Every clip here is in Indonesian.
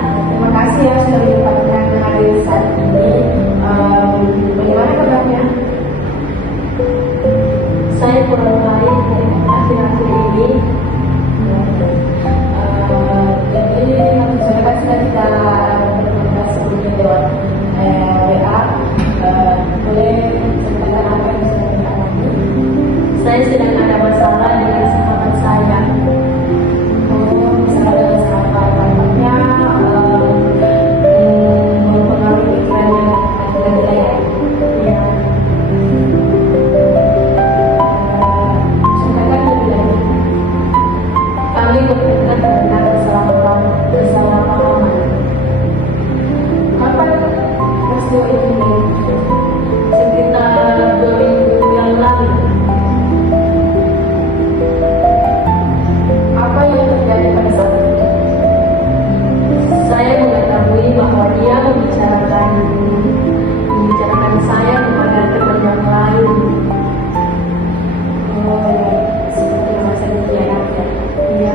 Terima kasih ya sudah menyempatkan hadir saat ini. Bagaimana kabarnya? Saya kurang baik akhir-akhir ini. Jadi saya kan sudah tidak berkomunikasi sebelumnya lewat WA. Boleh ceritakan apa yang bisa kita alami? Saya sedang ada masalah dengan sahabat saya. Masalah dengan sahabat, tampaknya mempengaruhi pikiran yang ada ya. Ya, Ceritakan lebih lanjut. kami berdebat tentang kesalahpahaman. Kapan peristiwa ini? Sekitar 2 minggu yang lalu. Apa yang terjadi pada saat itu? Saya mengetahui bahwa dia membicarakan saya kepada teman yang lain. Seperti merasa dikhianati. Iya,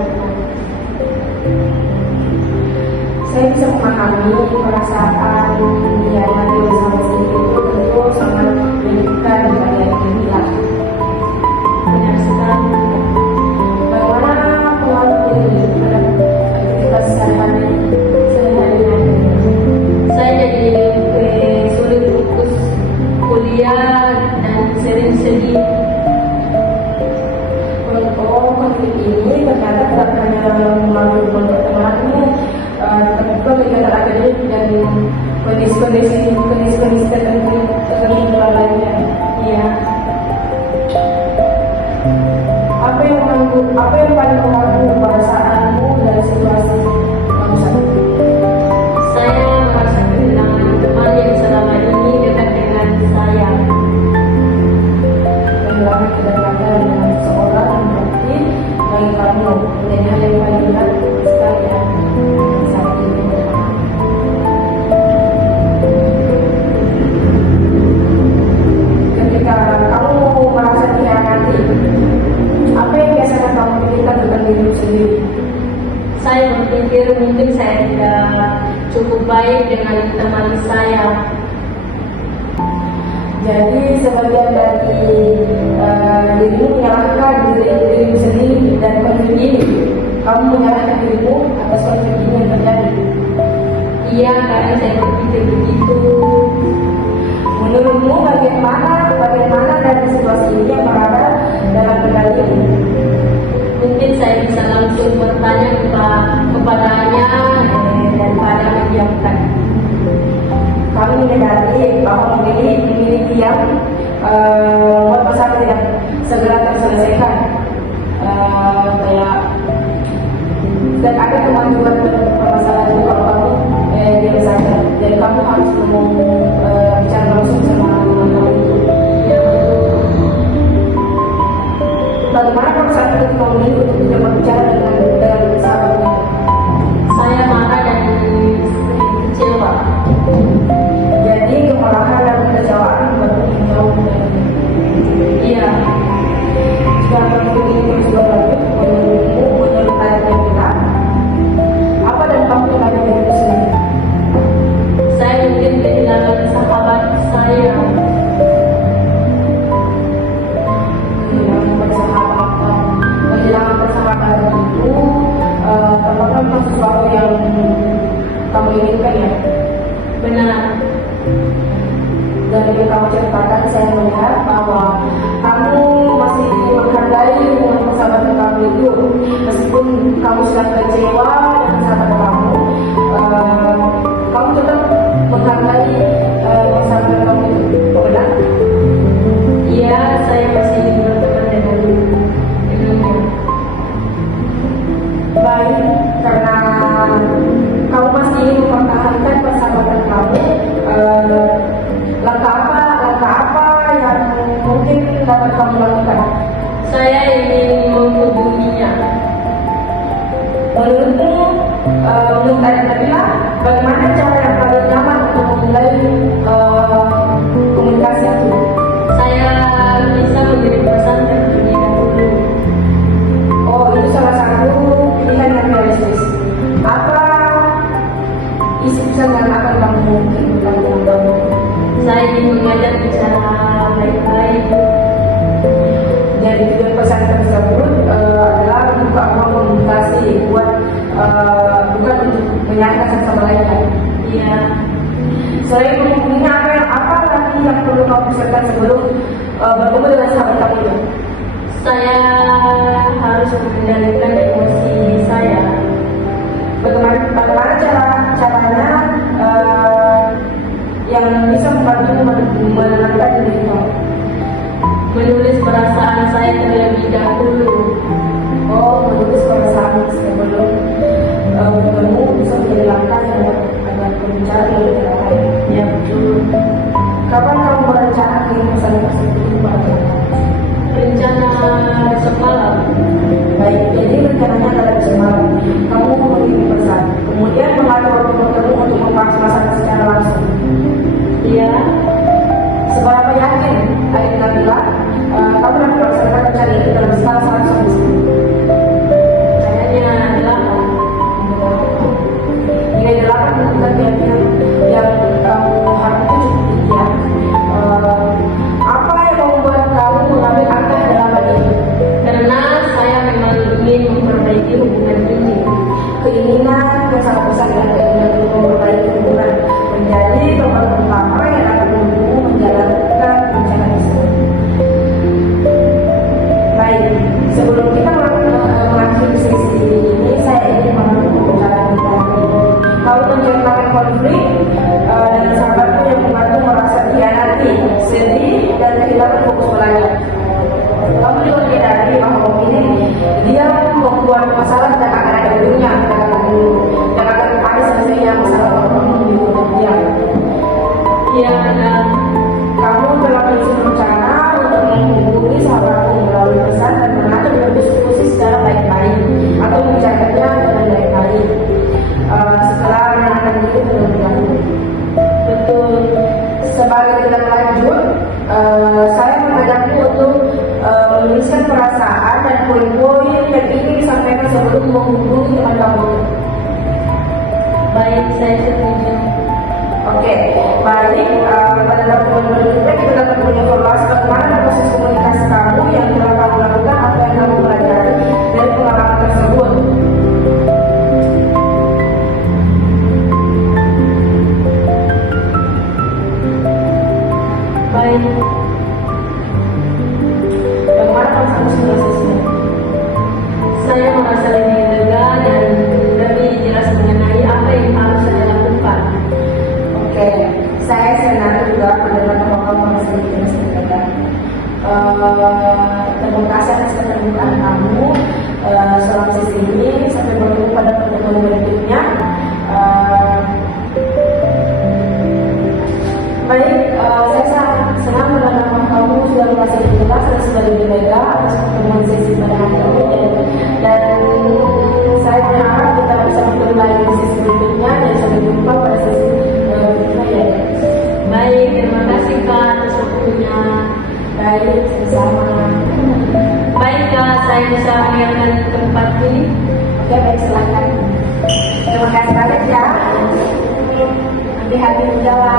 Saya bisa memahami perasaan dikhianati bersama sendiri itu tentu sangat menyedihkan bagi yang hilang. benar sekali. Bagaimana pengaruh ini terhadap aktivitas sehari-hari Anda? Saya jadi sulit fokus kuliah dan sering sedih. Konflik ini ternyata tidak hanya melalui pertemananmu, tapi juga kegiatan akademik dan kondisi tertentu lainnya. Iya, Apa yang paling mengganggu perasaanmu dari situasi kamu saat ini? saya merasa kehilangan teman yang selama ini dekat dengan saya. Kehilangan kedekatan dengan seseorang berarti bagi kamu menjadi hal yang paling berat sekali ya saat ini. Ketika kamu merasa dikhianati, apa yang biasanya kamu pikirkan tentang dirimu sendiri? Saya berpikir mungkin saya tidak cukup baik dengan teman saya. Jadi sebagian dari dirimu menyalahkan dirimu sendiri dan konflik ini. Kamu menyalahkan dirimu atas konflik ini yang terjadi. Iya, karena saya berpikir begitu. Menurutmu bagaimana dari situasi ini yang berada dalam kendalimu? Mungkin saya bisa langsung bertanya kepadanya daripada mendiamkan. Kami menyadari bahwa memilih diam membuat masalah tidak segera terselesaikan. Dan ada kemajuan permasalahan itu kalau kamu diam saja. Jadi kamu harus bicara langsung sama hal itu. Ya, betul. Bagaimana kalau saat itu kamu memilih untuk tidak berbicara dengan sahabatmu? Saya marah dan kecewa. Jadi kemarahan dan kekecewaan baru jauh dari. Iya, Jika konflik ini terus berlanjut, menurut ayat yang kita, apa dampak kepada dirimu sendiri? saya mungkin kehilangan sahabat saya. Kehilangan persahabatan itu terutama memang sesuatu yang kamu inginkan ya. Benar. Dari yang kamu ceritakan saya melihat bahwa kamu masih menghargai hubungan persahabatan kamu itu meskipun kamu sudah kecewa dengan sahabat kamu, kamu tetap menghargai persahabatan kamu itu. Benar? Iya, saya masih berteman dengannya. Baik, karena kamu masih ingin mempertahankan persahabatan kamu, langkah apa yang mungkin dapat kamu lakukan? Saya ingin menghubunginya. Menurutmu, menurut Anda, bagaimana cara yang paling nyaman untuk memulai komunikasi itu? Saya bisa mengirim pesan terlebih dahulu. Oh, itu salah satu pilihan yang realistis. Apa isi pesan dan akan kamu kirimkan dengan kamu? Saya ingin mengajak bicara baik-baik. Jadi tujuan pesan tersebut adalah membuka ruang komunikasi, bukan untuk menyangka satu sama lain. Iya, Selain menghubunginya, apa lagi yang perlu kamu persiapkan sebelum bertemu dengan sahabat kamu itu? saya harus mengendalikan emosi saya. Bagaimana caranya yang bisa membantu menenangkan diri kamu? Menulis perasaan saya terlebih dahulu. Oh, menulis perasaan sebelum bertemu bisa menjadi langkah yang agar pembicaraan yang lebih ramai. Ya betul. Kapan kamu berencana kirim pesan tersebut kepada kamu? Rencana besok malam. Baik, jadi rencananya adalah besok malam kamu mengirim pesan, kemudian mengatur waktu bertemu untuk membahas masalah secara langsung. Iya, Seberapa yakin Aida bilang kamu dapat melaksanakan rencana itu dalam skala 1 sampai 10? kayaknya adalah Nilai 8 menunjukkan keyakinan yang kamu harap itu cukup tinggi ya. Apa yang membuat kamu mengambil angka dalam hal ini? karena saya memang ingin memperbaiki hubungan ini. Keinginan yang sangat besar dan keinginan untuk memperbaiki hubungan menjadi nomor pertama yang akan mendukung menjalankan rencana tersebut. Baik, sebelum kita mengakhiri sesi ini, saya ingin mengambil pembicaraan kita. Kamu menceritakan konflik dengan sahabatmu yang membuatmu merasa dikhianati, sedih, dan kehilangan fokus belajar. Kamu juga menyadari bahwa ini dia membuat masalah dan akan ada ujungnya dan akan ada selesainya masalah kamu di hidup dia. Iya, benar. Kamu telah menyusun rencana untuk menghubungi sahabatmu melalui pesan dan mengatur berdiskusi secara baik-baik atau membicarakannya dengan baik-baik setelah menenangkan diri terlebih dahulu. Betul. Sebagai tindak lanjut, saya mengajakmu untuk menuliskan perasaan dan poin-poin yang ingin disampaikan sebelum menghubungi teman kamu. Baik, saya setuju. Oke, baik. Pada pertemuan berikutnya kita dapat menginformasi bagaimana proses komunikasi kamu yang telah kamu lakukan, apa yang kamu pelajari dari pengalaman tersebut. Baik, Bagaimana perasaanmu setelah sesi? saya merasa lebih lega dan lebih jelas mengenai apa yang harus saya lakukan. Oke, saya senang juga mendengar bahwa kamu masih sedikit. Terima kasih atas keterbukaan kamu selama sesi ini. Sampai bertemu pada pertemuan berikutnya. Baik, saya sangat senang mendengar bahwa kamu sudah merasa lebih jelas dan sudah lebih lega atas pertemuan sesi pada hari ini. Dan saya berharap kita bisa bertemu lagi di sesi berikutnya dan sampai jumpa pada sesi berikutnya ya. Baik, terima kasih Kak atas waktunya. Baik, sama-sama. Baik Kak, saya bisa mengingatkan tempat ini. Oke, baik, silakan. Terima kasih banyak ya. Hati-hati di jalan.